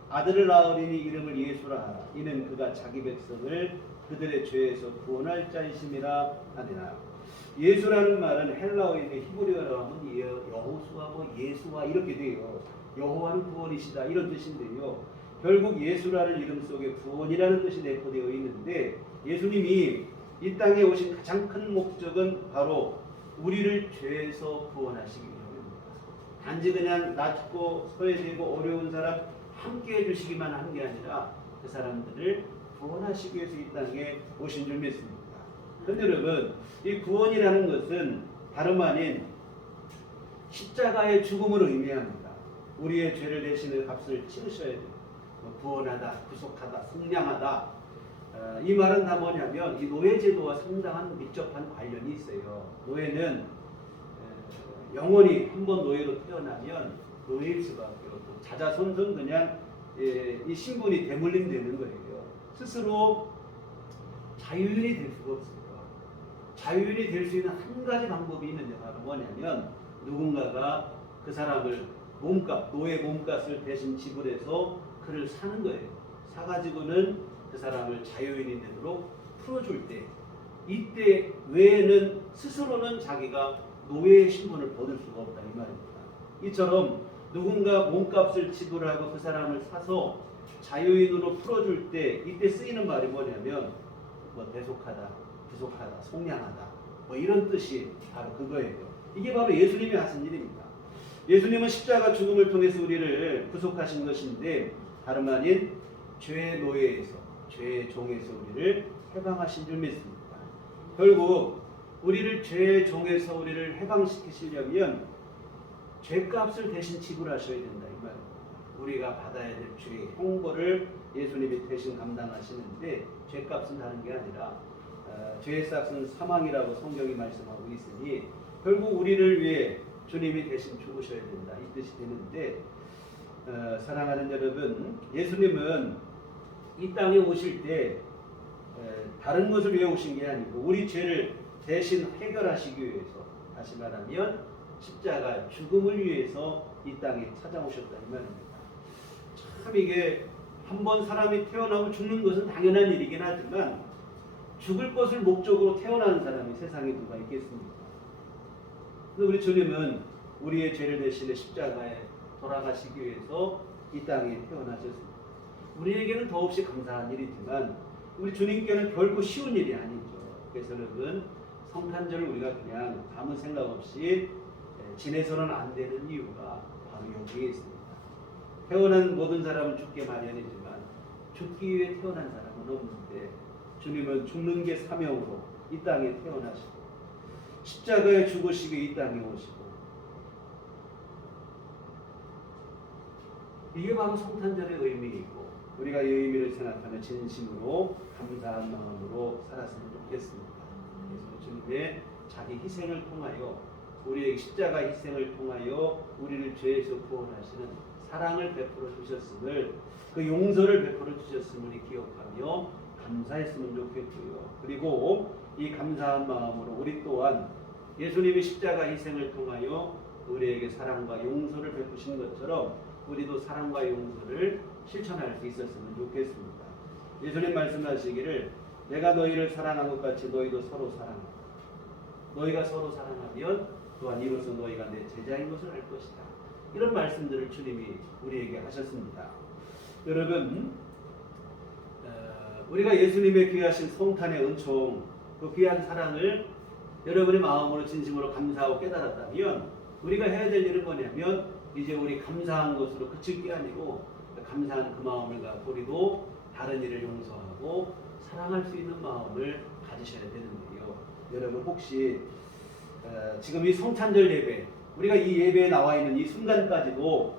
아들을 낳으리니 이름을 예수라 하라. 이는 그가 자기 백성을 그들의 죄에서 구원할 자이심이라 하니라. 예수라는 말은 헬라어인의 히브리어로 하면 여호수아 뭐 예수와 이렇게 돼요. 여호와는 구원이시다 이런 뜻인데요. 결국 예수라는 이름 속에 구원이라는 뜻이 내포되어 있는데 예수님이 이 땅에 오신 가장 큰 목적은 바로 우리를 죄에서 구원하시기 위함입니다. 단지 그냥 낮고 소외되고 어려운 사람 함께 해주시기만 한 게 아니라 그 사람들을 구원하시기 위해서 이 땅에 오신 줄 믿습니다. 그런데 여러분 이 구원이라는 것은 다름 아닌 십자가의 죽음을 의미합니다. 우리의 죄를 대신해 값을 치르셔야 돼요. 구원하다, 구속하다, 승량하다. 이 말은 다 뭐냐면 이 노예제도와 상당한 밀접한 관련이 있어요. 노예는 영원히 한 번 노예로 태어나면 노예일 수밖에 없고 자자손손 그냥 이 신분이 대물림되는 거예요. 스스로 자유인이 될 수가 없어요. 자유인이 될 수 있는 한 가지 방법이 있는데 바로 뭐냐면 누군가가 그 사람을 몸값, 노예 몸값을 대신 지불해서 그를 사는 거예요. 사가지고는 그 사람을 자유인이 되도록 풀어줄 때 이때 외에는 스스로는 자기가 노예의 신분을 얻을 수가 없다 이 말입니다. 이처럼 누군가 몸값을 지불하고 그 사람을 사서 자유인으로 풀어줄 때 이때 쓰이는 말이 뭐냐면 뭐 대속하다, 부속하다, 속량하다 뭐 이런 뜻이 바로 그거예요. 이게 바로 예수님이 하신 일입니다. 예수님은 십자가 죽음을 통해서 우리를 구속하신 것인데 다름 아닌 죄의 노예에서 죄의 종에서 우리를 해방하신 줄 믿습니다. 결국 우리를 죄의 종에서 우리를 해방시키시려면 죄값을 대신 지불하셔야 된다 이 말입니다. 우리가 받아야 될 죄의 형벌을 예수님이 대신 감당하시는데 죄값은 다른 게 아니라 죄의 값은 사망이라고 성경이 말씀하고 있으니 결국 우리를 위해 주님이 대신 죽으셔야 된다 이 뜻이 되는데 사랑하는 여러분, 예수님은 이 땅에 오실 때 다른 것을 위해 오신 게 아니고 우리 죄를 대신 해결하시기 위해서, 다시 말하면 십자가 죽음을 위해서 이 땅에 찾아오셨다 이 말입니다. 참 이게 한번 사람이 태어나고 죽는 것은 당연한 일이긴 하지만 죽을 것을 목적으로 태어나는 사람이 세상에 누가 있겠습니까? 우리 주님은 우리의 죄를 대신해 십자가에 돌아가시기 위해서 이 땅에 태어나셨습니다. 우리에게는 더없이 감사한 일이지만 우리 주님께는 결코 쉬운 일이 아니죠. 그래서 여러분 성탄절을 우리가 그냥 아무 생각 없이 지내서는 안 되는 이유가 바로 여기에 있습니다. 태어난 모든 사람은 죽게 마련이지만 죽기 위해 태어난 사람은 없는데 주님은 죽는 게 사명으로 이 땅에 태어나시고 십자가에 죽으시기 이 땅에 오시고 이게 바로 성탄절의 의미이고 우리가 이 의미를 생각하며 진심으로 감사한 마음으로 살았으면 좋겠습니다. 그래서 주님의 자기 희생을 통하여 우리에게 십자가 희생을 통하여 우리를 죄에서 구원하시는 사랑을 베풀어 주셨음을 그 용서를 베풀어 주셨음을 기억하며 감사했으면 좋겠고요. 그리고 이 감사한 마음으로 우리 또한 예수님이 십자가 희생을 통하여 우리에게 사랑과 용서를 베푸신 것처럼 우리도 사랑과 용서를 실천할 수 있었으면 좋겠습니다. 예수님 말씀하시기를 내가 너희를 사랑한 것 같이 너희도 서로 사랑하라. 너희가 서로 사랑하면 또한 이로써 너희가 내 제자인 것을 알 것이다. 이런 말씀들을 주님이 우리에게 하셨습니다. 여러분 우리가 예수님의 귀하신 성탄의 은총 그 귀한 사랑을 여러분의 마음으로 진심으로 감사하고 깨달았다면 우리가 해야 될 일은 뭐냐면 이제 우리 감사한 것으로 그칠 게 아니고 감사한 그 마음을 갖고 우리도 다른 이를 용서하고 사랑할 수 있는 마음을 가지셔야 되는데요. 여러분 혹시 지금 이 성탄절 예배 우리가 이 예배에 나와 있는 이 순간까지도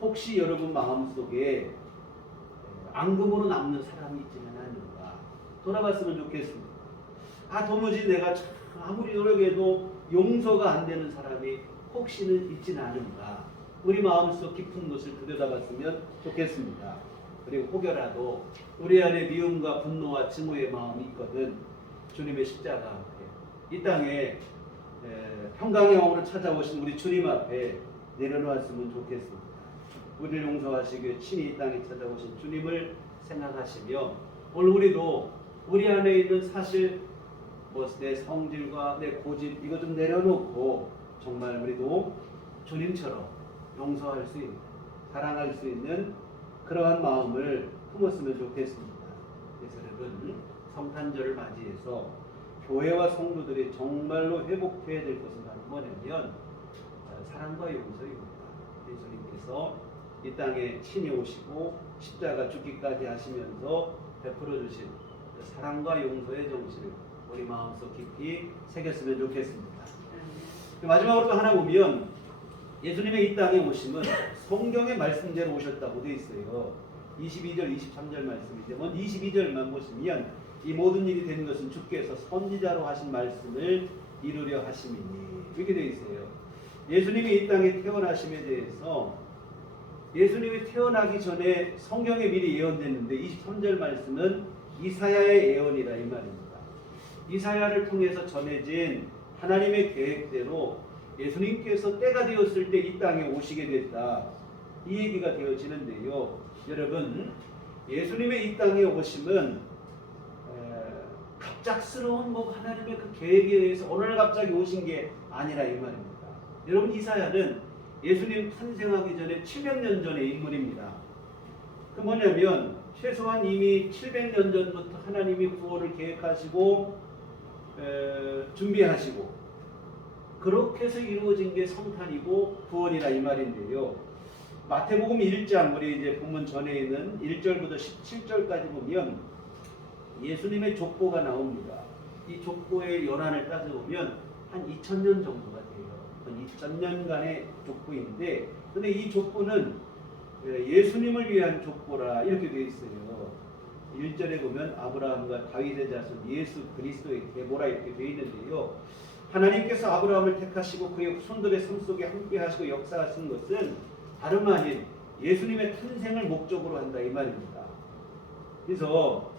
혹시 여러분 마음속에 앙금으로 남는 사람이 있지는 않는가 돌아봤으면 좋겠습니다. 도무지 내가 아무리 노력해도 용서가 안 되는 사람이 혹시는 있지는 않은가 우리 마음속 깊은 것을 들여다봤으면 좋겠습니다. 그리고 혹여라도 우리 안에 미움과 분노와 증오의 마음이 있거든 주님의 십자가 앞에 이 땅에 평강의 왕으로 찾아오신 우리 주님 앞에 내려놓았으면 좋겠습니다. 우리를 용서하시기 위해 친히 이 땅에 찾아오신 주님을 생각하시며 오늘 우리도 우리 안에 있는 사실 내 성질과 내 고집 이거 좀 내려놓고 정말 우리도 주님처럼 용서할 수 있는 사랑할 수 있는 그러한 마음을 품었으면 좋겠습니다. 그래서 여러분 성탄절을 맞이해서 교회와 성도들이 정말로 회복해야 될 것은 바로 뭐냐면 사랑과 용서입니다. 예수님께서 이 땅에 친히 오시고 십자가 죽기까지 하시면서 베풀어 주신 사랑과 용서의 정신을 우리 마음속 깊이 새겼으면 좋겠습니다. 마지막으로 또 하나 보면 예수님의 이 땅에 오심은 성경의 말씀대로 오셨다고 되어 있어요. 22절, 23절 말씀인데 22절만 보시면 이 모든 일이 된 것은 주께서 선지자로 하신 말씀을 이루려 하심이니 이렇게 되어 있어요. 예수님이 이 땅에 태어나심에 대해서 예수님이 태어나기 전에 성경에 미리 예언됐는데 23절 말씀은 이사야의 예언이라 이 말입니다. 이사야를 통해서 전해진 하나님의 계획대로 예수님께서 때가 되었을 때 이 땅에 오시게 됐다. 이 얘기가 되어지는데요. 여러분, 예수님의 이 땅에 오심은 갑작스러운 하나님의 그 계획에 의해서 어느 날 갑자기 오신 게 아니라 이 말입니다. 여러분, 이사야는 예수님 탄생하기 전에 700년 전의 인물입니다. 그 뭐냐면 최소한 이미 700년 전부터 하나님이 구원을 계획하시고 준비하시고 그렇게 해서 이루어진 게 성탄이고 구원이라 이 말인데요. 마태복음 1장 우리 이제 본문 전에 있는 1절부터 17절까지 보면 예수님의 족보가 나옵니다. 이 족보의 연한을 따져보면 한 2000년 정도가 돼요. 2000년간의 족보인데, 근데 이 족보는 예수님을 위한 족보라 이렇게 되어 있어요. 1절에 보면 아브라함과 다윗의 자손 예수 그리스도의 계보라 이렇게 되어 있는데요. 하나님께서 아브라함을 택하시고 그의 후손들의 삶 속에 함께 하시고 역사하신 것은 다름 아닌 예수님의 탄생을 목적으로 한다 이 말입니다. 그래서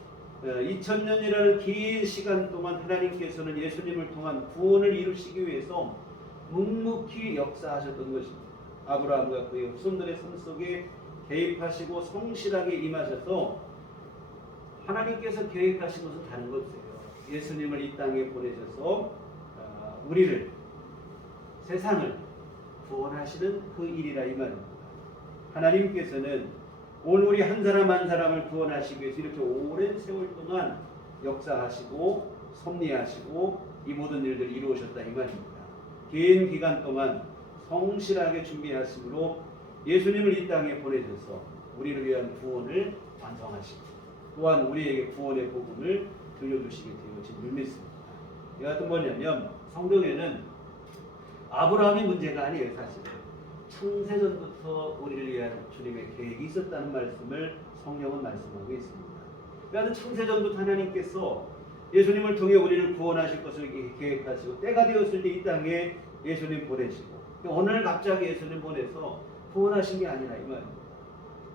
2000년이라는 긴 시간 동안 하나님께서는 예수님을 통한 구원을 이루시기 위해서 묵묵히 역사하셨던 것입니다. 아브라함과 그의 후손들의 삶 속에 개입하시고 성실하게 임하셔서 하나님께서 계획하신 것은 다른 것이에요. 예수님을 이 땅에 보내셔서 우리를, 세상을 구원하시는 그 일이라 이 말입니다. 하나님께서는 오늘 우리 한 사람 한 사람을 구원하시기 위해서 이렇게 오랜 세월 동안 역사하시고 섭리하시고 이 모든 일들을 이루으셨다 이 말입니다. 긴 기간 동안 성실하게 준비하심으로 예수님을 이 땅에 보내셔서 우리를 위한 구원을 완성하시고 또한 우리에게 구원의 복음을 들려주시게 되어진 줄 믿습니다. 이것은 뭐냐면 성경에는 아브라함이 문제가 아니에요. 사실은 창세전부터 우리를 위한 주님의 계획이 있었다는 말씀을 성경은 말씀하고 있습니다. 그러니까 창세전부터 하나님께서 예수님을 통해 우리를 구원하실 것을 계획하시고 때가 되었을 때 이 땅에 예수님 보내시고 오늘 갑자기 예수님 보내서 구원하신 게 아니라 이 말입니다.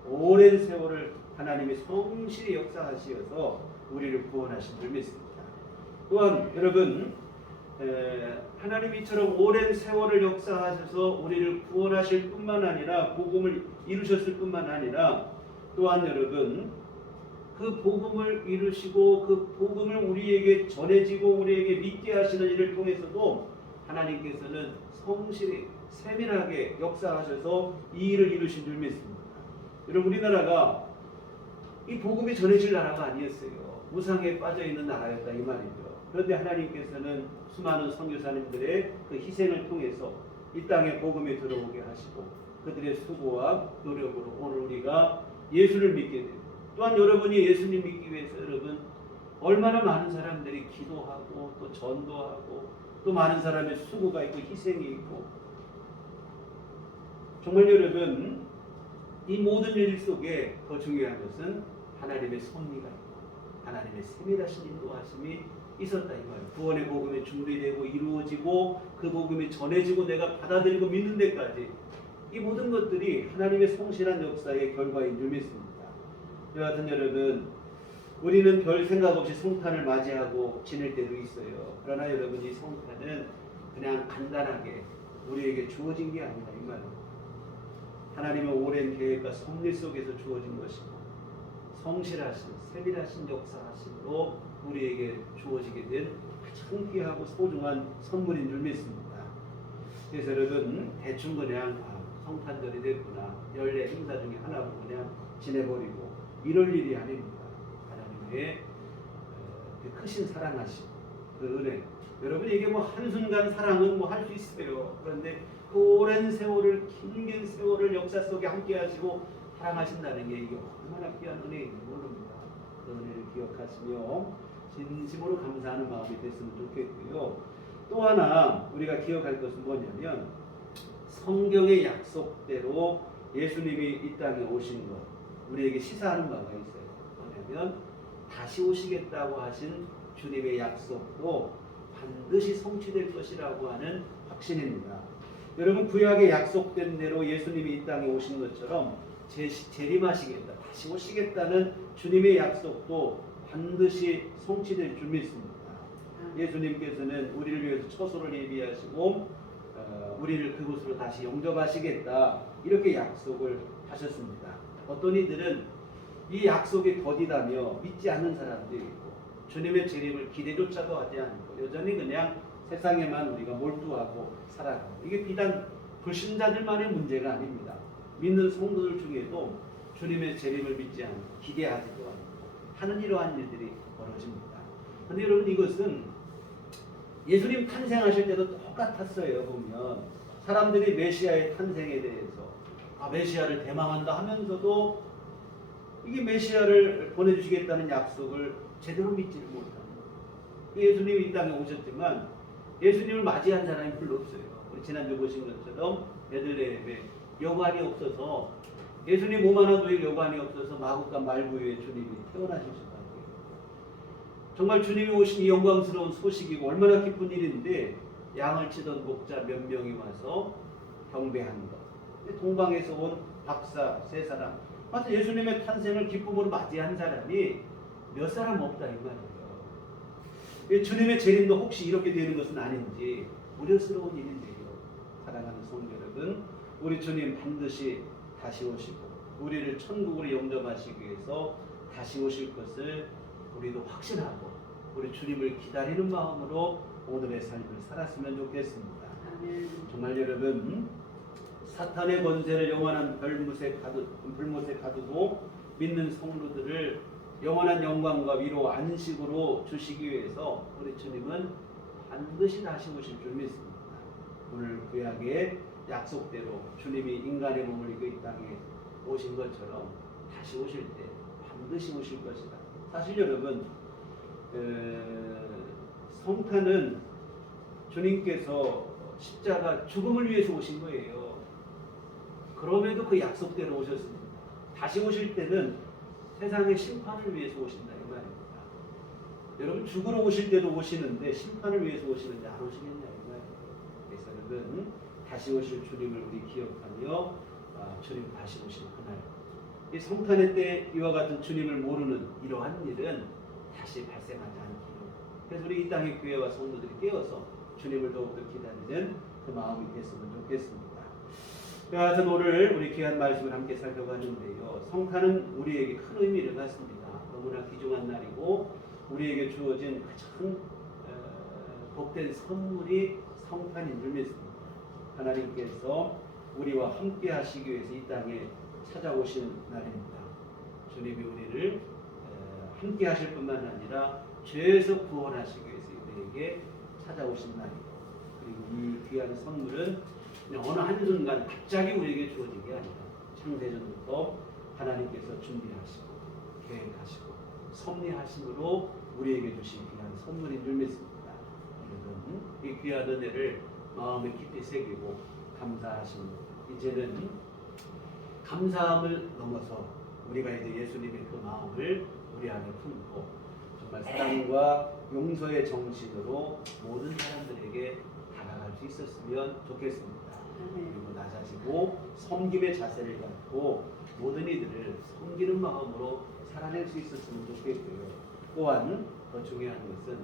오랜 세월을 하나님이 성실히 역사하시어서 우리를 구원하신 줄 믿습니다. 또한 여러분 하나님이 이처럼 오랜 세월을 역사하셔서 우리를 구원하실 뿐만 아니라 복음을 이루셨을 뿐만 아니라 또한 여러분 그 복음을 이루시고 그 복음을 우리에게 전해지고 우리에게 믿게 하시는 일을 통해서도 하나님께서는 성실히 세밀하게 역사하셔서 이 일을 이루신 줄 믿습니다. 여러분 우리나라가 이 복음이 전해질 나라가 아니었어요. 우상에 빠져있는 나라였다 이 말이죠. 그런데 하나님께서는 수많은 선교사님들의 그 희생을 통해서 이 땅에 복음이 들어오게 하시고 그들의 수고와 노력으로 오늘 우리가 예수를 믿게 됩니다. 또한 여러분이 예수님 믿기 위해서 여러분 얼마나 많은 사람들이 기도하고 또 전도하고 또 많은 사람의 수고가 있고 희생이 있고 정말 여러분 이 모든 일 속에 더 중요한 것은 하나님의 섭리가 있고 하나님의 세밀하신 인도하심이 있었다 이 말이에요. 구원의 복음이 준비되고 이루어지고 그 복음이 전해지고 내가 받아들이고 믿는 데까지 이 모든 것들이 하나님의 성실한 역사의 결과인 줄 믿습니다. 여하튼 여러분 우리는 별 생각 없이 성탄을 맞이하고 지낼 때도 있어요. 그러나 여러분 이 성탄은 그냥 간단하게 우리에게 주어진 게 아니라 이 말입니다. 하나님의 오랜 계획과 섭리 속에서 주어진 것이고 성실하신 세밀하신 역사하심으로 우리에게 주어지게 된 가장 귀하고 소중한 선물인 줄 믿습니다. 그래서 여러분 대충 그냥 성탄절이 됐구나 연례 행사 중에 하나로 그냥 지내버리고 이럴 일이 아닙니다. 하나님의 그 크신 사랑하심 그 은혜 여러분 이게 뭐 한순간 사랑은 뭐 할 수 있어요. 그런데 그 오랜 세월을 긴 세월을 역사 속에 함께 하시고 사랑하신다는 게 이게 얼마나 귀한 은혜인지 모릅니다. 그 은혜를 기억하시며 진심으로 감사하는 마음이 됐으면 좋겠고요. 또 하나 우리가 기억할 것은 뭐냐면 성경의 약속대로 예수님이 이 땅에 오신 것 우리에게 시사하는 바가 있어요. 뭐냐면 다시 오시겠다고 하신 주님의 약속도 반드시 성취될 것이라고 하는 확신입니다. 여러분 구약에 약속된 대로 예수님이 이 땅에 오신 것처럼 재림하시겠다, 다시 오시겠다는 주님의 약속도 반드시 성취될 줄 믿습니다. 예수님께서는 우리를 위해서 처소를 예비하시고 우리를 그곳으로 다시 영접하시겠다 이렇게 약속을 하셨습니다. 어떤 이들은 이 약속이 더디다며 믿지 않는 사람들이 있고 주님의 재림을 기대조차도 하지 않고 여전히 그냥 세상에만 우리가 몰두하고 살아가고 이게 비단 불신자들만의 문제가 아닙니다. 믿는 성도들 중에도 주님의 재림을 믿지 않고 기대하지도 않고 하는 이러한 일들이 벌어집니다. 그런데 여러분 이것은 예수님 탄생하실 때도 똑같았어요. 보면 사람들이 메시아의 탄생에 대해서 메시아를 대망한다 하면서도 이게 메시아를 보내주시겠다는 약속을 제대로 믿지를 못합니다. 예수님이 이 땅에 오셨지만 예수님을 맞이한 사람이 별로 없어요. 우리 지난주 보신 것처럼 베들레헴에 여관이 없어서 예수님 몸 하나 두일 여관이 없어서 마구간 말구유에 주님이 태어나실 수밖에. 정말 주님이 오신 이 영광스러운 소식이고 얼마나 기쁜 일인데 양을 치던 목자 몇 명이 와서 경배한 것. 동방에서 온 박사 세 사람. 맞아, 예수님의 탄생을 기쁨으로 맞이한 사람이 몇 사람 없다 이 말이에요. 주님의 재림도 혹시 이렇게 되는 것은 아닌지 우려스러운 일인데요. 사랑하는 성도 여러분, 우리 주님 반드시 다시 오시고 우리를 천국으로 영접하시기 위해서 다시 오실 것을 우리도 확신하고 우리 주님을 기다리는 마음으로 오늘의 삶을 살았으면 좋겠습니다. 정말 여러분, 사탄의 권세를 영원한 불못에 가두고 믿는 성도들을 영원한 영광과 위로 안식으로 주시기 위해서 우리 주님은 반드시 다시 오실 줄 믿습니다. 오늘 구약의 약속대로 주님이 인간의 몸을 입고 이 땅에 오신 것처럼 다시 오실 때 반드시 오실 것이다. 사실 여러분, 성탄은 주님께서 십자가 죽음을 위해서 오신 거예요. 그럼에도 그 약속대로 오셨습니다. 다시 오실 때는 세상의 심판을 위해서 오신다 이 말입니다. 여러분 죽으러 오실 때도 오시는데 심판을 위해서 오시는지 안 오시겠냐 이 말이에요. 그래서 여러분 다시 오실 주님을 우리 기억하며 주님 다시 오실 그날 이 성탄의 때 이와 같은 주님을 모르는 이러한 일은 다시 발생하지 않기를. 그래서 우리 이 땅의 교회와 성도들이 깨어서 주님을 더욱더 기다리는 그 마음이 됐으면 좋겠습니다. 하여튼 오늘 우리 귀한 말씀을 함께 살펴봤는데요. 성탄은 우리에게 큰 의미를 갖습니다. 너무나 귀중한 날이고 우리에게 주어진 가장 복된 선물이 성탄인 줄 믿습니다. 하나님께서 우리와 함께 하시기 위해서 이 땅에 찾아오신 날입니다. 주님이 우리를 함께 하실 뿐만 아니라 죄에서 구원하시기 위해서 우리에게 찾아오신 날이고 그리고 이 귀한 선물은 어느 한순간 갑자기 우리에게 주어진 게 아니라 창세전부터 하나님께서 준비하시고 계획하시고 섭리하심으로 우리에게 주신 귀한 선물인 줄 믿습니다. 여러분 이 귀한 은혜를 마음에 깊이 새기고 감사하십니다. 이제는 감사함을 넘어서 우리가 이제 예수님의 그 마음을 우리 안에 품고 정말 사랑과 용서의 정신으로 모든 사람들에게 다가갈 수 있었으면 좋겠습니다. 그리고 낮아지고 섬김의 자세를 갖고 모든 이들을 섬기는 마음으로 살아낼 수 있었으면 좋겠고요. 또한 더 중요한 것은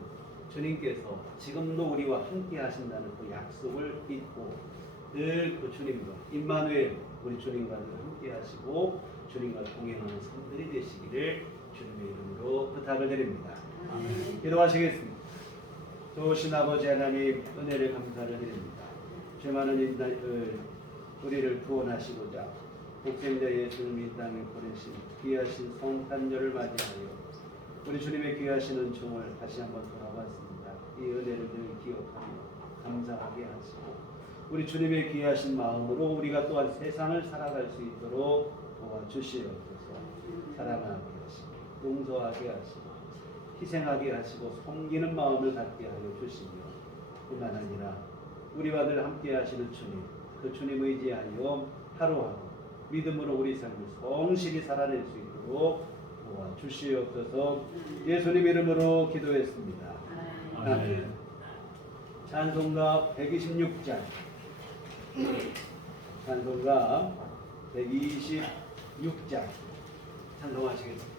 주님께서 지금도 우리와 함께 하신다는 그 약속을 믿고 늘 그 주님과 임마누엘 우리 주님과 늘 함께 하시고 주님과 동행하는 성들이 되시기를 주님의 이름으로 부탁을 드립니다. 기도하시겠습니다. 좋으신 아버지 하나님 은혜를 감사를 드립니다. 죄많은 인간을 우리를 구원하시고자 독생자 예수님이 이 땅에 보내신 귀하신 성탄절을 맞이하여 우리 주님의 귀하신 은총을 다시 한번 돌아봤습니다. 이 은혜를 늘 기억하며 감사하게 하시고 우리 주님의 귀하신 마음으로 우리가 또한 세상을 살아갈 수 있도록 도와주시옵소서. 사랑하게 하시고 용서하게 하시고 희생하게 하시고 섬기는 마음을 갖게 하여 주시며 뿐만 아니라 우리와 늘 함께 하시는 주님 그 주님 의지하여 하루하루 믿음으로 우리 삶을 성실히 살아낼 수 있도록 도와주시옵소서. 예수님 이름으로 기도했습니다. 아멘. 찬송가 126장 찬송가 126장 찬송하시겠습니다.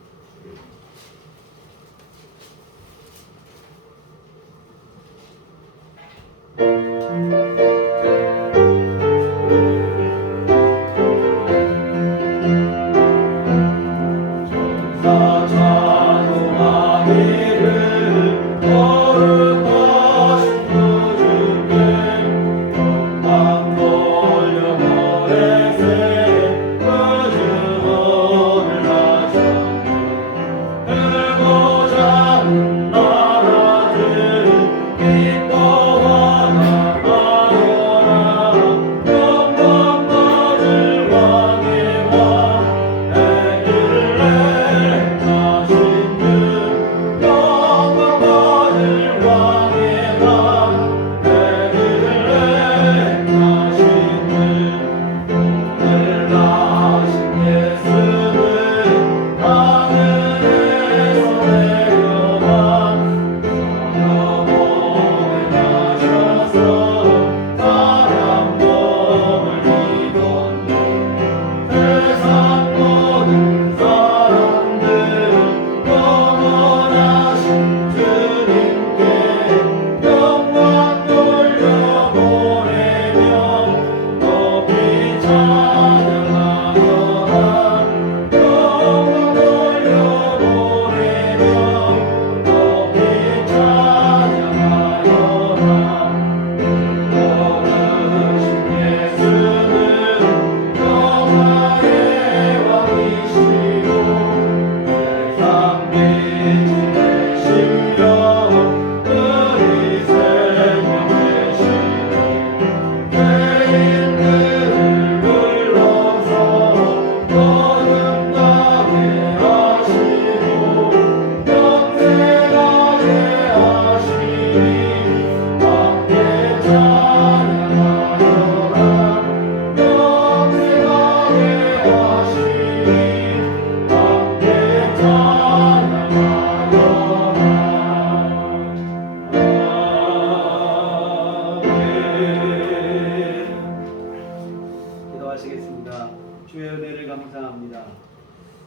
기도하시겠습니다. 주의 은혜를 감사합니다.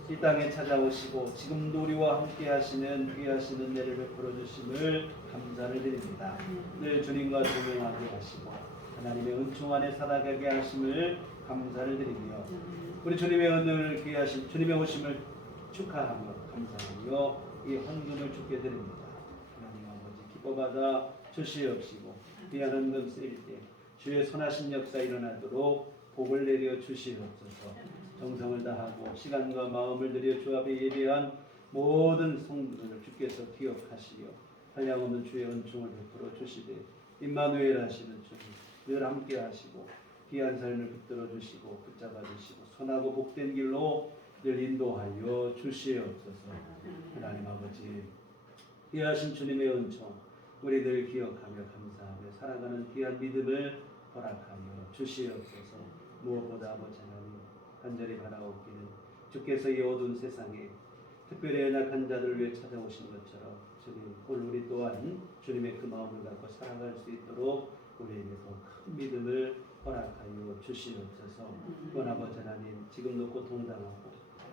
이 땅에 찾아오시고 지금도 우리와 함께 하시는 귀하신 은혜를 베풀어 주심을 감사를 드립니다. 늘 주님과 동행하게 하시고 하나님의 은총 안에 살아가게 하심을 감사를 드리며 우리 주님의 은혜를 귀하신 주님의 오심을 축하하며 감사하며 이 헌금을 주께 드립니다. 하나님 아버지 기뻐받아 주시옵시고 귀한 헌금 쓰일 때 주의 선하신 역사 일어나도록 복을 내려 주시옵소서. 정성을 다하고 시간과 마음을 들여 주 앞에 예배한 모든 성도들을 주께서 기억하시며 한량없는 주의 은총을 베풀어 주시되 임마누엘 하시는 주님 늘 함께 하시고 귀한 삶을 붙들어 주시고 붙잡아 주시고 선하고 복된 길로 늘 인도하여 주시옵소서. 하나님 아버지 귀하신 주님의 은총 우리들 기억하며 감사하며 살아가는 귀한 믿음을 허락하여 주시옵소서. 무엇보다 아버지 하나님 간절히 바라옵기는 주께서 이 어두운 세상에 특별히 연약한 자들을 위해 찾아오신 것처럼 주님 오늘 우리 또한 주님의 그 마음을 갖고 살아갈 수 있도록 우리에게 더 큰 믿음을 허락하여 주시옵소서. 또한 아버지 하나님 지금도 고통당하고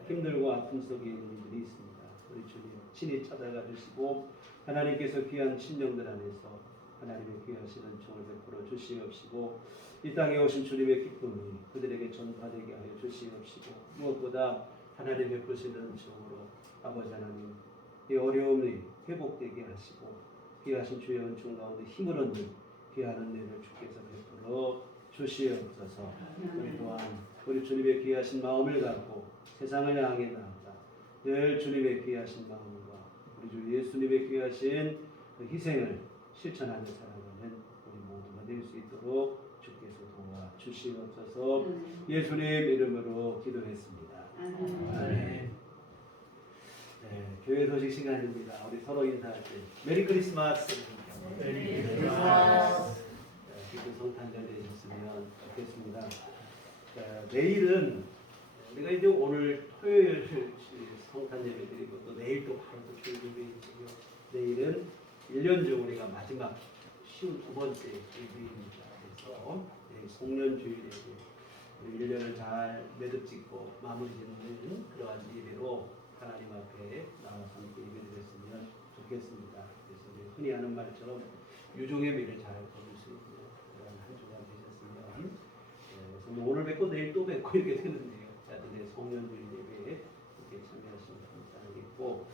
힘들고 아픔 속에 있는 이들이 있습니다. 우리 주님 친히 찾아가 주시고 하나님께서 귀한 심령들 안에서 하나님의 귀하신 은총을 베풀어 주시옵시고 이 땅에 오신 주님의 기쁨이 그들에게 전파되게 하여 주시옵시고 무엇보다 하나님 베푸시는 은총으로 아버지 하나님 이 어려움이 회복되게 하시고 귀하신 주의 은총 가운데 힘을 얻는 귀한 은혜를 주께서 베풀어 주시옵소서. 우리 또한 우리 주님의 귀하신 마음을 갖고 세상을 향해 나아가 늘 주님의 귀하신 마음과 우리 주 예수님의 귀하신 그 희생을 실천하며 살아가는 우리 모두가 될 수 있도록 주께서 도와 주시옵소서. 예수님 이름으로 기도했습니다. 아멘. 네, 교회 소식 시간입니다. 우리 서로 인사할 때 메리 크리스마스. 메리 크리스마스. 기쁜 성탄절 되셨으면 좋겠습니다. 내일은 우리가 이제 오늘 토요일 성탄 예배 드리고 또 내일 또 바로 또 주일 예배 드리고 내일은 1년 중 우리가 마지막 12번째 예배입니다. 그래서 송년주일에 1년을 잘 매듭짓고 마무리 짓는 그러한 예배로 하나님 앞에 나와서 함께 예배드렸으면 좋겠습니다. 그래서 흔히 하는 말처럼 유종의 미를 잘 거둘 수 있는 그런 한 주가 되셨으면 그래서 뭐 오늘 뵙고 내일 또 뵙고 이렇게 되는데요. 자신의 송년주일 예배에 이렇게 참여하시면 감사하겠고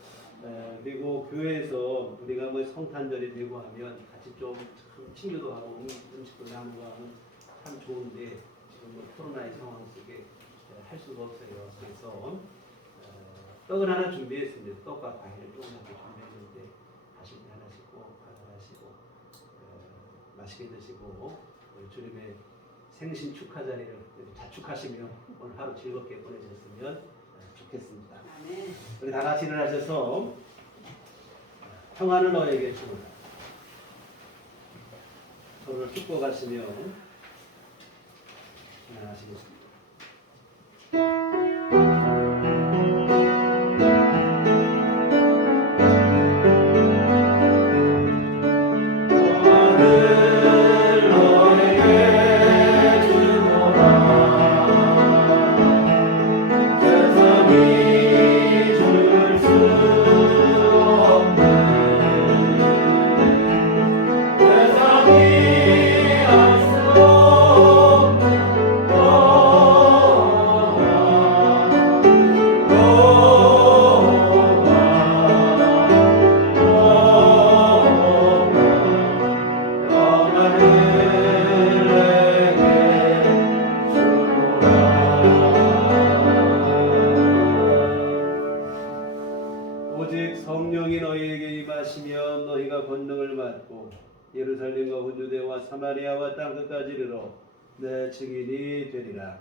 그리고 교회에서 우리가 뭐 성탄절이 되고 하면 같이 좀 친교도 하고 음식도 나누고 하면 참 좋은데 지금 뭐 코로나의 상황 속에 할 수가 없어요. 그래서 떡을 하나 준비했습니다. 떡과 과일을 조금밖에 준비했는데 하실 때 하나씩 꼭 가져가시고 맛있게 드시고 주님의 생신 축하 자리를 자축하시며 오늘 하루 즐겁게 보내셨으면 좋겠습니다. 우리 다 같이 일어나셔서 평안을 너에게 주노라 서로를 축복하시며 일어나시겠습니다. 오직 성령이 너희에게 임하시며 너희가 권능을 받고 예루살렘과 후주대와 사마리아와 땅끝까지 이르러 내 증인이 되리라.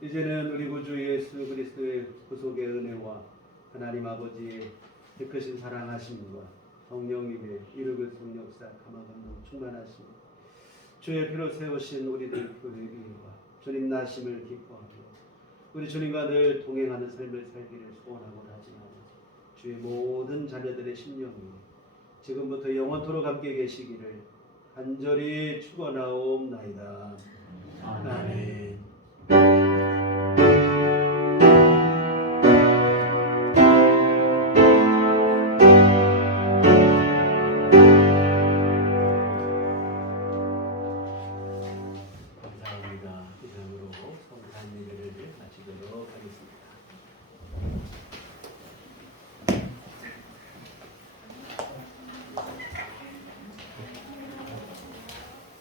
이제는 우리 구주 예수 그리스도의 구속의 은혜와 하나님 아버지의 그 크신 사랑하심과 성령님의 이르그 성역사 감화감동 충만하심 주의 피로 세우신 우리들 교회의 교회와 주님 나심을 기뻐하며 우리 주님과 늘 동행하는 삶을 살기를 소원하고 하지만 주의 모든 자녀들의 심령이 지금부터 영원토록 함께 계시기를 간절히 축원하옵나이다. 아멘.